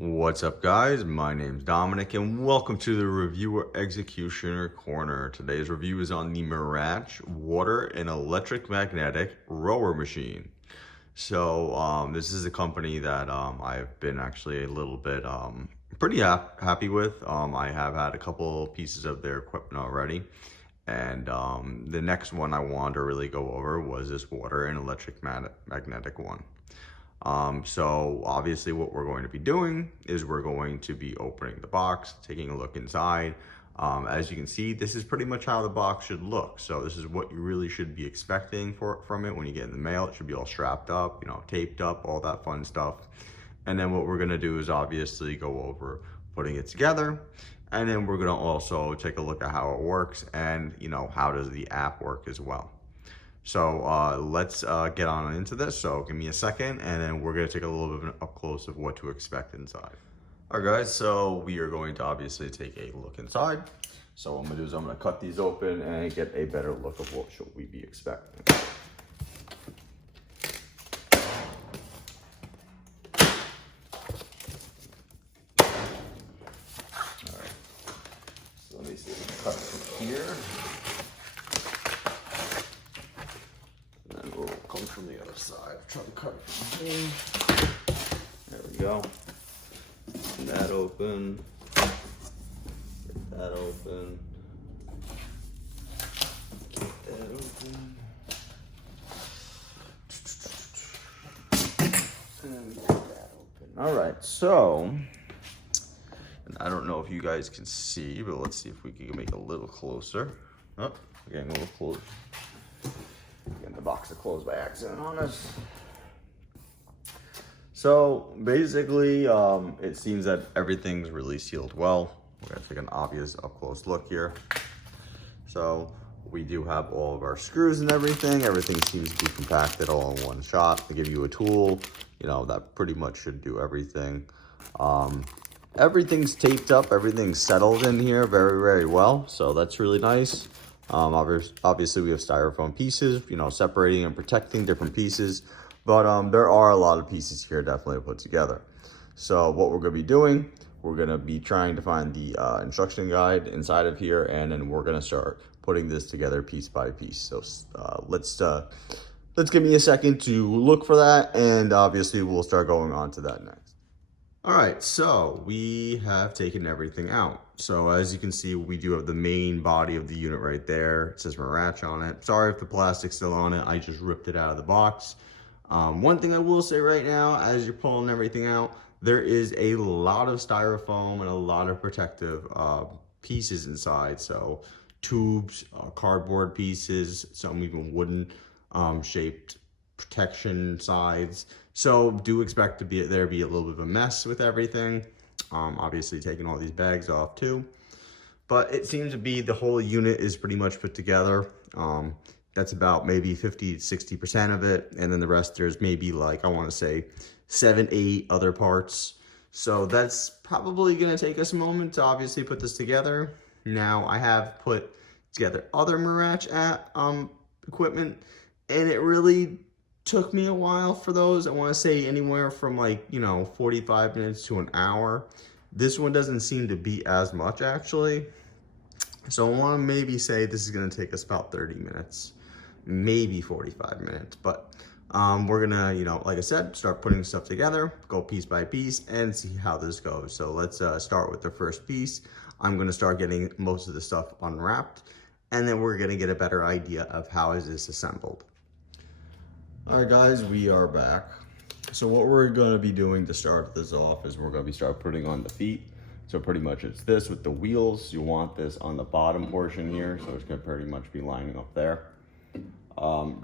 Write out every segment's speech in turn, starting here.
What's up, guys? My name's Dominic and welcome to the Reviewer Executioner Corner. Today's review is on the MERACH Water and Electric Magnetic Rower Machine. So this is a company that I've been actually a little bit pretty happy with. I have had a couple pieces of their equipment already. And the next one I wanted to really go over was this water and electric magnetic one. So obviously what we're going to be doing is we're going to be opening the box, taking a look inside. As you can see, this is pretty much how the box should look. So this is what you really should be expecting from it when you get in the mail. It should be all strapped up, taped up, all that fun stuff. And then what we're gonna do is obviously go over putting it together. And then we're gonna also take a look at how it works and how does the app work as well. So let's get on into this. So give me a second and then we're gonna take a little bit of an up close of what to expect inside. All right, guys, so we are going to obviously take a look inside. So what I'm gonna do is I'm gonna cut these open and get a better look of what should we be expecting. All right, so let me see if I can cut it from here. Come from the other side. Try to cut it from here. There we go. Get that open. Get that open. Get that open. And get that open. All right, so, and I don't know if you guys can see, but let's see if we can make it a little closer. Oh, we're getting a little closer. Getting the box to close by accident on us. So basically, it seems that everything's really sealed well. We're gonna take an obvious up close look here. So we do have all of our screws and everything. Everything seems to be compacted all in one shot. They give you a tool, that pretty much should do everything. Everything's taped up, everything's settled in here very, very well. So that's really nice. Obviously we have styrofoam pieces, separating and protecting different pieces, but there are a lot of pieces here definitely to put together. So what we're going to be doing, we're going to be trying to find the instruction guide inside of here, and then we're going to start putting this together piece by piece. So let's give me a second to look for that, and obviously we'll start going on to that next. All right, so we have taken everything out. So as you can see, we do have the main body of the unit right there. It says MERACH on it. Sorry if the plastic's still on it. I just ripped it out of the box. One thing I will say right now, as you're pulling everything out, there is a lot of styrofoam and a lot of protective pieces inside. So tubes, cardboard pieces, some even wooden shaped protection sides. So do expect to be a little bit of a mess with everything. Obviously taking all these bags off too, but it seems to be the whole unit is pretty much put together. That's about maybe 50 to 60% of it, and then the rest there's maybe like I want to say 7, 8 other parts. So that's probably going to take us a moment to obviously put this together. Now I have put together other MERACH equipment, and it really took me a while for those. I want to say anywhere from 45 minutes to an hour. This one doesn't seem to be as much actually. So I want to maybe say this is going to take us about 30 minutes, maybe 45 minutes. But we're going to, like I said, start putting stuff together, go piece by piece and see how this goes. So let's start with the first piece. I'm going to start getting most of the stuff unwrapped, and then we're going to get a better idea of how is this assembled. All right, guys, we are back. So what we're going to be doing to start this off is we're going to start putting on the feet. So pretty much it's this with the wheels. You want this on the bottom portion here, so it's going to pretty much be lining up there.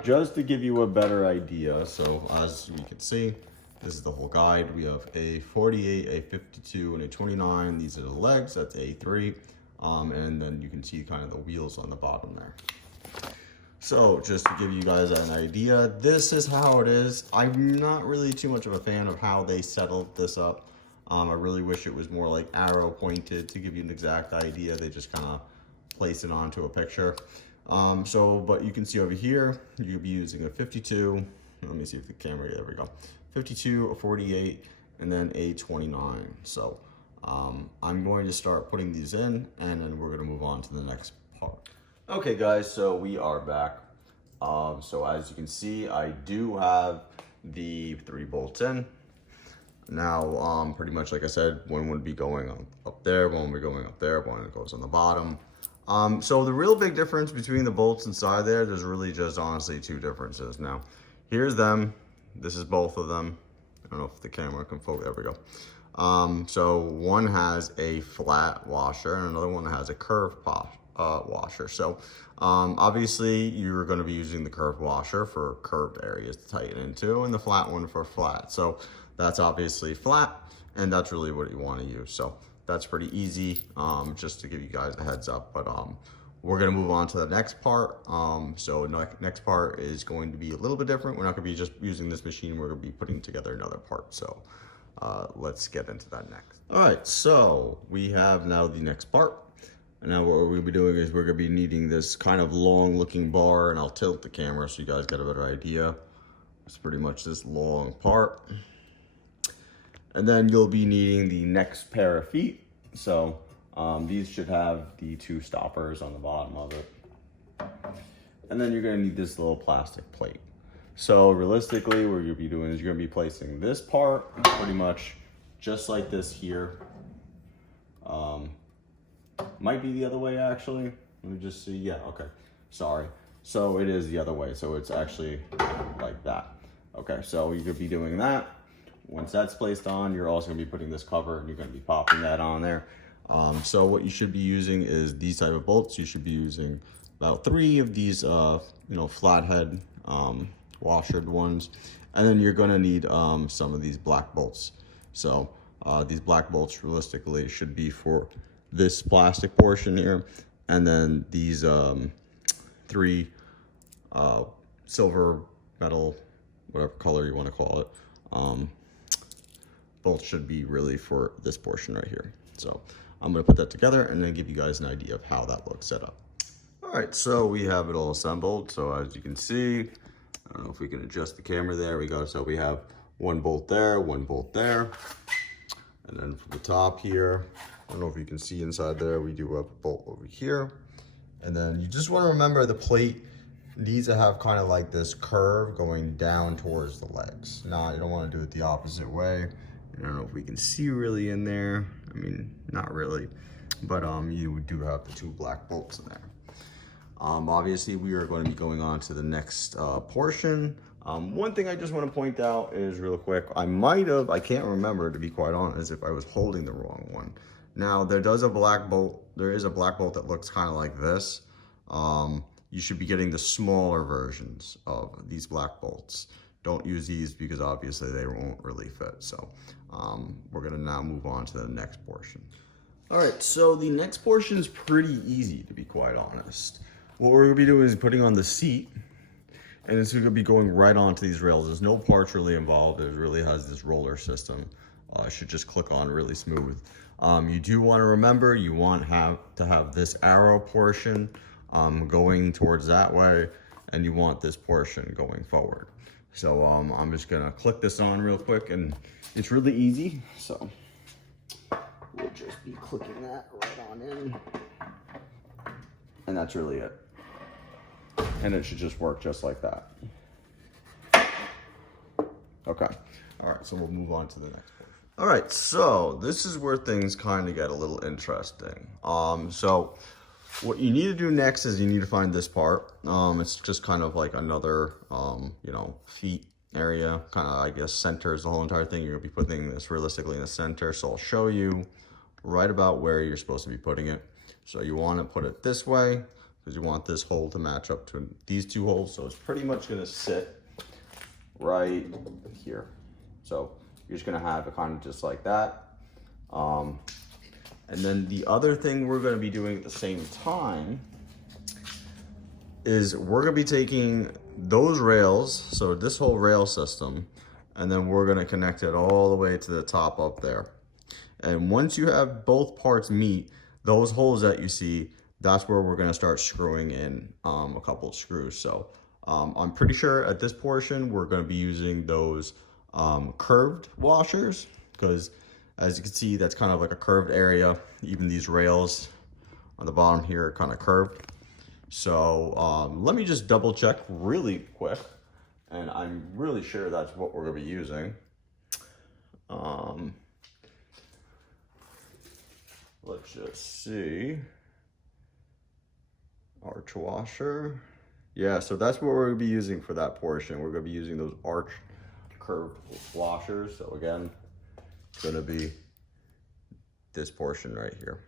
Just to give you a better idea, so as you can see, this is the whole guide. We have a 48, a 52, and a 29. These are the legs. That's A3, and then you can see kind of the wheels on the bottom there. So just to give you guys an idea, this is how it is. I'm not really too much of a fan of how they settled this up. I really wish it was more like arrow pointed to give you an exact idea. They just kind of place it onto a picture. But you can see over here, you'll be using a 52. Let me see if the camera, there we go. 52, a 48, and then a 29. So I'm going to start putting these in, and then we're going to move on to the next part. Okay guys, so we are back. So as you can see, I do have the 3 bolts in. Now, pretty much like I said, one would be going up there, one would be going up there, one goes on the bottom. So the real big difference between the bolts inside there's really just honestly 2 differences. Now, here's them. This is both of them. I don't know if the camera can focus. There we go. So one has a flat washer and another one has a curved washer. So obviously you're going to be using the curved washer for curved areas to tighten into, and the flat one for flat. So that's obviously flat, and that's really what you want to use. So that's pretty easy, just to give you guys a heads up. But we're going to move on to the next part. So next part is going to be a little bit different. We're not going to be just using this machine. We're going to be putting together another part. So let's get into that next. All right, so we have now the next part. And now what we're going to be doing is we're going to be needing this kind of long looking bar, and I'll tilt the camera so you guys get a better idea. It's pretty much this long part. And then you'll be needing the next pair of feet. So these should have the 2 stoppers on the bottom of it. And then you're going to need this little plastic plate. So realistically, what you're going to be doing is you're going to be placing this part pretty much just like this here. Might be the other way actually. Let me just see. Yeah, okay. Sorry. So it is the other way. So it's actually like that. Okay, so you're going to be doing that. Once that's placed on, you're also going to be putting this cover, and you're going to be popping that on there. So what you should be using is these type of bolts. You should be using about 3 of these, flathead washered ones. And then you're going to need some of these black bolts. So these black bolts realistically should be for this plastic portion here. And then these 3 silver, metal, whatever color you want to call it, bolts should be really for this portion right here. So I'm going to put that together and then give you guys an idea of how that looks set up. All right, so we have it all assembled. So as you can see, I don't know if we can adjust the camera. There we go. So we have 1 bolt there, 1 bolt there. And then from the top here, I don't know if you can see inside there, we do have a bolt over here. And then you just want to remember the plate needs to have kind of like this curve going down towards the legs. Now, you don't want to do it the opposite way. I don't know if we can see really in there. I mean, not really, but you do have the 2 black bolts in there. Obviously, we are going to be going on to the next portion. One thing I just want to point out is real quick, I can't remember, to be quite honest, if I was holding the wrong one. Now, there is a black bolt that looks kind of like this. You should be getting the smaller versions of these black bolts. Don't use these because obviously they won't really fit. So we're gonna now move on to the next portion. All right, so the next portion is pretty easy, to be quite honest. What we're gonna be doing is putting on the seat, and it's gonna be going right onto these rails. There's no parts really involved. It really has this roller system. It should just click on really smooth. You do want to remember, you want to have this arrow portion going towards that way, and you want this portion going forward. So I'm just gonna click this on real quick, and it's really easy. So we'll just be clicking that right on in, and that's really it. And it should just work just like that. Okay. All right, so we'll move on to the next portion. All right, so this is where things kind of get a little interesting. So what you need to do next is you need to find this part. It's just kind of like another, feet area, kind of, I guess, centers the whole entire thing. You're gonna be putting this realistically in the center. So I'll show you right about where you're supposed to be putting it. So you want to put it this way because you want this hole to match up to these 2 holes. So it's pretty much gonna sit right here. So you're just gonna have it kind of just like that. And then the other thing we're gonna be doing at the same time is we're gonna be taking those rails, so this whole rail system, and then we're gonna connect it all the way to the top up there. And once you have both parts meet, those holes that you see, that's where we're gonna start screwing in a couple of screws. So I'm pretty sure at this portion, we're gonna be using those curved washers. because as you can see, that's kind of like a curved area. Even these rails on the bottom here are kind of curved. So let me just double check really quick, and I'm really sure that's what we're gonna be using. Let's just see. Arch washer. Yeah, so that's what we're gonna be using for that portion. We're gonna be using those arch curved washers. So again, it's gonna be this portion right here.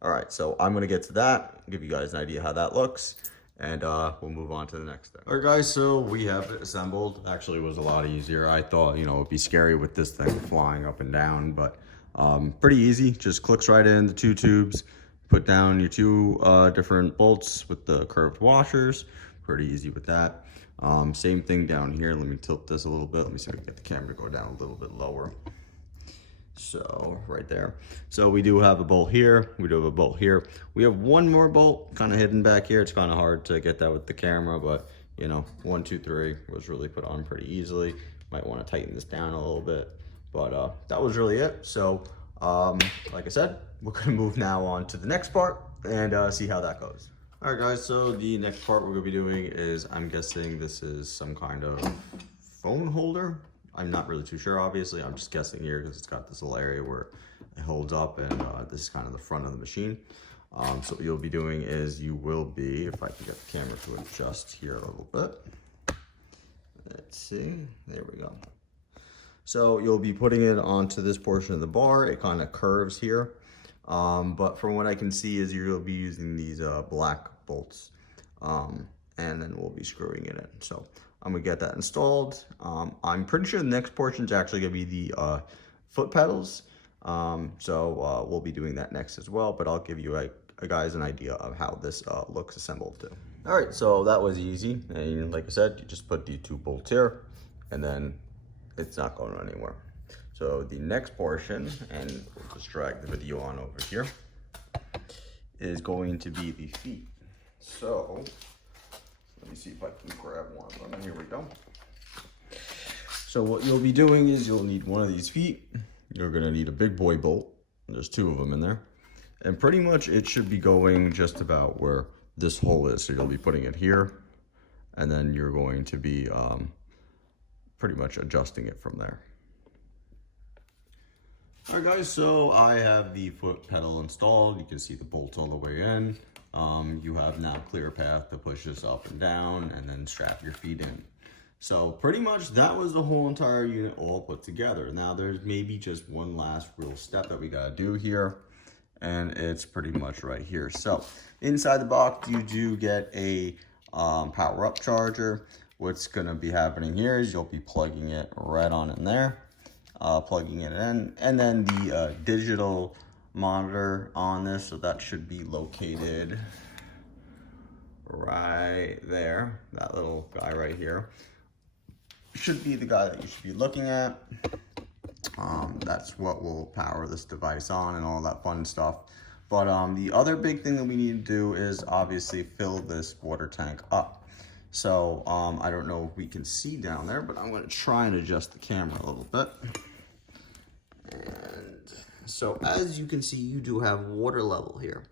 All right, so I'm gonna get to that, give you guys an idea how that looks, and we'll move on to the next step. All right, guys, so we have it assembled. Actually, it was a lot easier. I thought, you know, it'd be scary with this thing flying up and down, but pretty easy. Just clicks right in the 2 tubes, put down your 2 different bolts with the curved washers. Pretty easy with that. Same thing down here. Let me tilt this a little bit. Let me see if I can get the camera to go down a little bit lower. So right there. So we do have a bolt here. We do have a bolt here. We have one more bolt kind of hidden back here. It's kind of hard to get that with the camera, but you know, 1, 2, 3 was really put on pretty easily. Might want to tighten this down a little bit, but that was really it. So like I said, we're gonna move now on to the next part and see how that goes. All right, guys, so the next part we're gonna be doing is, I'm guessing this is some kind of phone holder. I'm not really too sure, obviously. I'm just guessing here because it's got this little area where it holds up, and this is kind of the front of the machine. So what you'll be doing is you will be, if I can get the camera to adjust here a little bit. Let's see, there we go. So you'll be putting it onto this portion of the bar. It kind of curves here. But from what I can see is you'll be using these black bolts. And then we'll be screwing it in. So I'm gonna get that installed. I'm pretty sure the next portion is actually gonna be the foot pedals. So we'll be doing that next as well, but I'll give you guys an idea of how this looks assembled too. All right, so that was easy. And like I said, you just put the 2 bolts here, and then it's not going anywhere. So the next portion, and we'll just drag the video on over here, is going to be the feet. So let me see if I can grab one of them. Here we go. So what you'll be doing is you'll need one of these feet. You're gonna need a big boy bolt. There's 2 of them in there. And pretty much it should be going just about where this hole is. So you'll be putting it here, and then you're going to be pretty much adjusting it from there. All right, guys, so I have the foot pedal installed. You can see the bolts all the way in. You have now clear path to push this up and down and then strap your feet in. So pretty much that was the whole entire unit all put together. Now there's maybe just one last real step that we gotta do here, and it's pretty much right here. So inside the box, you do get a power up charger. What's gonna be happening here is you'll be plugging it right on in there, plugging it in, and then the digital monitor on this, so that should be located right there. That little guy right here should be the guy that you should be looking at. That's what will power this device on and all that fun stuff. But the other big thing that we need to do is obviously fill this water tank up. So I don't know if we can see down there, but I'm going to try and adjust the camera a little bit. And so as you can see, you do have water level here.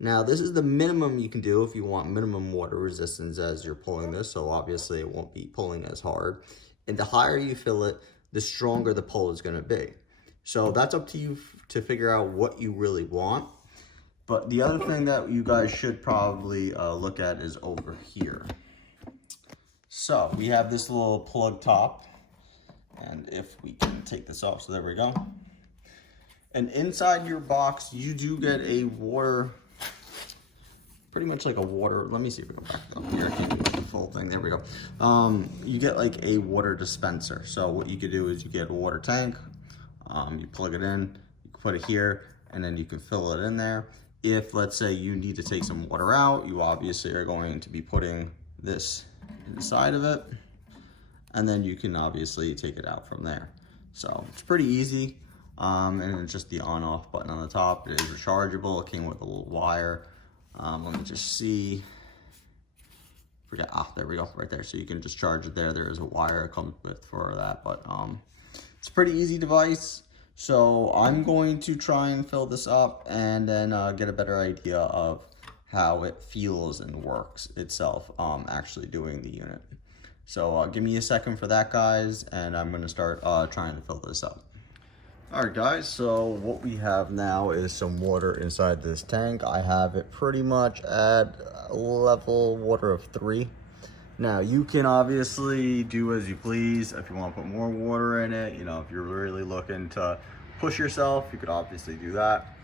Now this is the minimum you can do if you want minimum water resistance as you're pulling this. So obviously it won't be pulling as hard. And the higher you fill it, the stronger the pull is going to be. So that's up to you to figure out what you really want. But the other thing that you guys should probably look at is over here. So we have this little plug top, and if we can take this off, so there we go. And inside your box, you do get a water, pretty much like a water, let me see if we go back up here, I can't do the full thing, there we go. You get like a water dispenser. So what you could do is you get a water tank, you plug it in, you can put it here, and then you can fill it in there. If, let's say, you need to take some water out, you obviously are going to be putting this inside of it, and then you can obviously take it out from there. So it's pretty easy, and it's just the on-off button on the top. It is rechargeable. It came with a little wire. Let me just see. There we go, right there. So you can just charge it there. There is a wire it comes with for that, but It's a pretty easy device. So I'm going to try and fill this up and then get a better idea of how it feels and works itself actually doing the unit. So give me a second for that, guys, and I'm going to start trying to fill this up. All right, guys, so what we have now is some water inside this tank. I have it pretty much at level water of 3. Now, you can obviously do as you please. If you want to put more water in it, you know, if you're really looking to push yourself, you could obviously do that.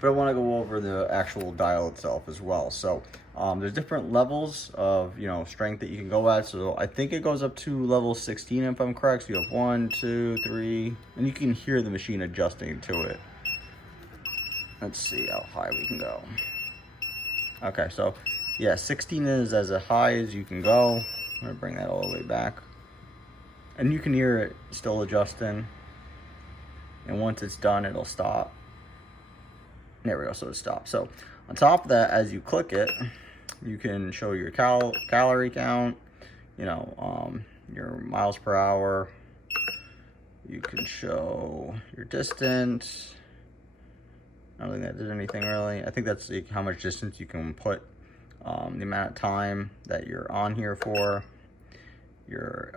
But I want to go over the actual dial itself as well. So there's different levels of, you know, strength that you can go at. So I think it goes up to level 16 if I'm correct. So you have 1, 2, 3, and you can hear the machine adjusting to it. Let's see how high we can go. Okay, so yeah, 16 is as high as you can go. I'm gonna bring that all the way back. And you can hear it still adjusting. And once it's done, it'll stop. There we go, so it stops. So on top of that, as you click it, you can show your calorie count, you know, your miles per hour. You can show your distance. I don't think that did anything really. I think that's like how much distance you can put, the amount of time that you're on here for. Your,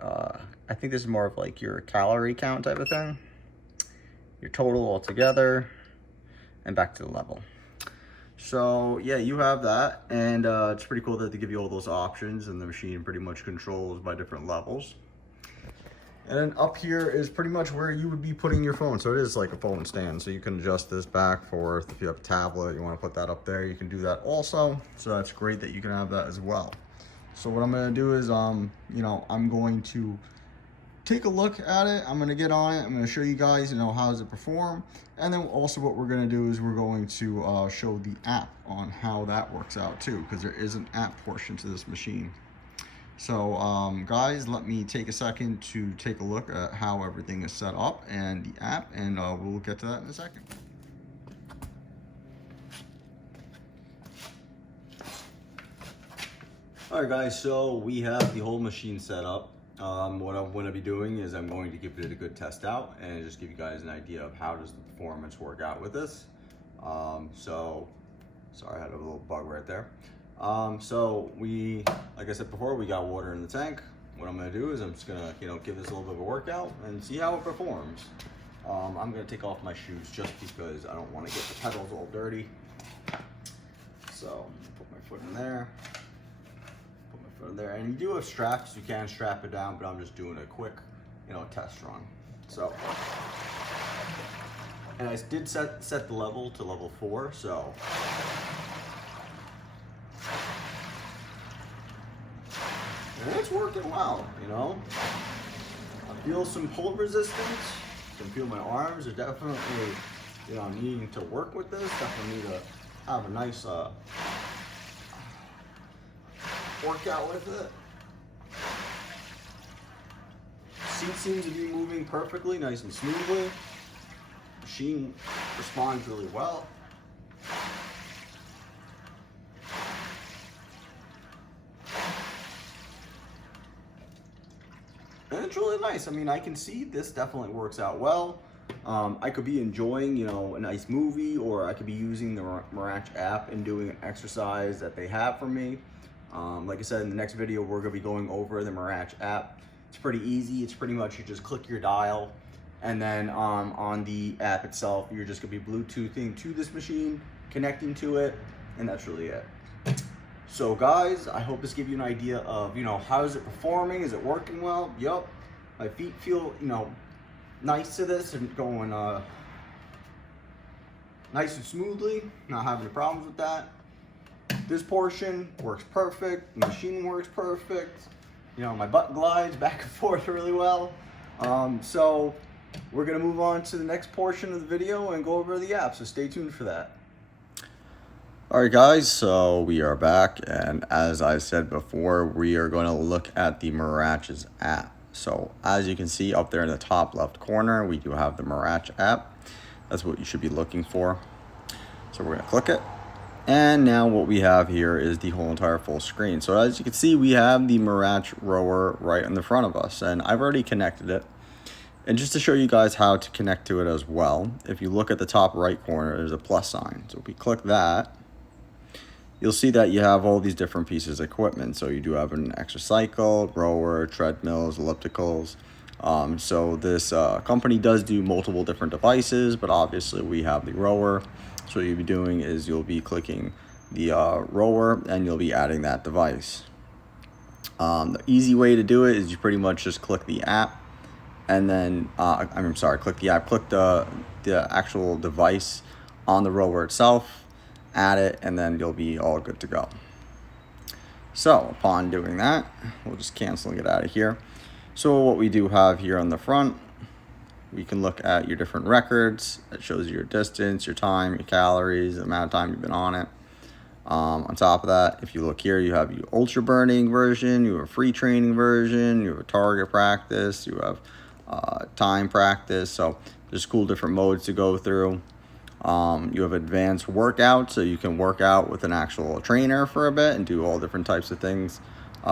I think this is more of like your calorie count type of thing. Your total altogether, and back to the level. So yeah, you have that, and it's pretty cool that they give you all those options, and the machine pretty much controls by different levels. And then up here is pretty much where you would be putting your phone. So it is like a phone stand. So you can adjust this back, forth. If you have a tablet, you want to put that up there, you can do that also. So that's great that you can have that as well. So what I'm going to do is, you know, I'm going to take a look at it. I'm going to get on it. I'm going to show you guys, you know, how does it perform. And then also what we're going to do is we're going to show the app on how that works out too, because there is an app portion to this machine. So guys, let me take a second to take a look at how everything is set up and the app, and we'll get to that in a second. All right, guys, so we have the whole machine set up. What I'm going to be doing is I'm going to give it a good test out and just give you guys an idea of how does the performance work out with this. So, sorry, I had a little bug right there. So we, like I said before, we got water in the tank. What I'm going to do is I'm just going to, you know, give this a little bit of a workout and see how it performs. I'm going to take off my shoes just because I don't want to get the pedals all dirty. So put my foot in there. There, and you do have straps, you can strap it down, but I'm just doing a quick, you know, test run. So, and I did set the level to level 4, so and it's working well, you know. I feel some pull resistance, I can feel my arms are definitely, you know, needing to work with this, definitely need to have a nice workout with it. Seat seems to be moving perfectly, nice and smoothly. Machine responds really well. And it's really nice. I mean, I can see this definitely works out well. I could be enjoying, you know, a nice movie, or I could be using the MERACH app and doing an exercise that they have for me. Like I said, in the next video, we're going to be going over the MERACH app. It's pretty easy. It's pretty much you just click your dial, and then on the app itself, you're just going to be Bluetoothing to this machine, connecting to it, and that's really it. So guys, I hope this gives you an idea of, you know, how is it performing? Is it working well? Yup. My feet feel, you know, nice to this and going nice and smoothly. Not having any problems with that. This portion works perfect, the machine works perfect, you know, my butt glides back and forth really well. So we're going to move on to the next portion of the video and go over the app, so stay tuned for that. Alright guys, so we are back, and as I said before, we are going to look at the MERACH's app. So as you can see up there in the top left corner, we do have the MERACH app. That's what you should be looking for. So we're going to click it. And now what we have here is the whole entire full screen. So as you can see, we have the MERACH rower right in the front of us, and I've already connected it. And just to show you guys how to connect to it as well, if you look at the top right corner, there's a plus sign. So if we click that, you'll see that you have all these different pieces of equipment. So you do have an exercycle, rower, treadmills, ellipticals. So this company does do multiple different devices, but obviously we have the rower. So what you'll be doing is you'll be clicking the rower and you'll be adding that device. The easy way to do it is you pretty much just click the app, and then click the app, click the actual device on the rower itself, add it, and then you'll be all good to go. So upon doing that, we'll just cancel and get out of here. So what we do have here on the front, we can look at your different records. It shows you your distance, your time, your calories, the amount of time you've been on it. On top of that, if you look here, you have your ultra burning version, you have a free training version, you have a target practice, you have time practice. So there's cool different modes to go through. You have advanced workout, so you can work out with an actual trainer for a bit and do all different types of things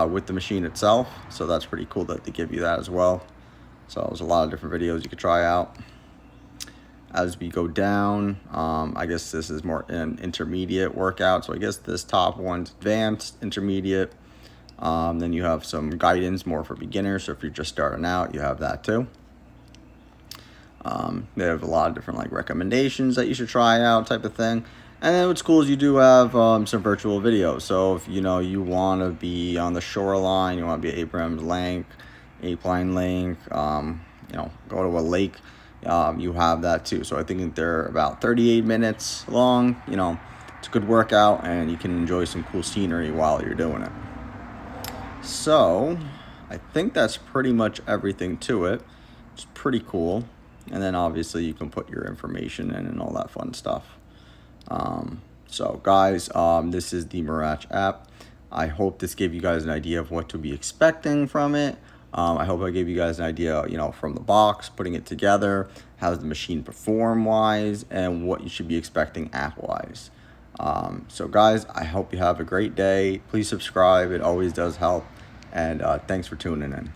with the machine itself. So that's pretty cool that they give you that as well. So there's a lot of different videos you could try out. As we go down, I guess this is more an intermediate workout. So I guess this top one's advanced, intermediate. Then you have some guidance more for beginners. So if you're just starting out, you have that too. They have a lot of different like recommendations that you should try out type of thing. And then what's cool is you do have some virtual videos. So if you want to be on the shoreline, you want to be at Abrams Lake, Apine Lake, go to a lake, you have that too. So I think they're about 38 minutes long. It's a good workout and you can enjoy some cool scenery while you're doing it. So I think that's pretty much everything to it. It's pretty cool. And then obviously you can put your information in and all that fun stuff. So guys, this is the MERACH app. I hope this gave you guys an idea of what to be expecting from it. I hope I gave you guys an idea, from the box, putting it together, how does the machine perform wise, and what you should be expecting app wise. So guys, I hope you have a great day. Please subscribe. It always does help. And thanks for tuning in.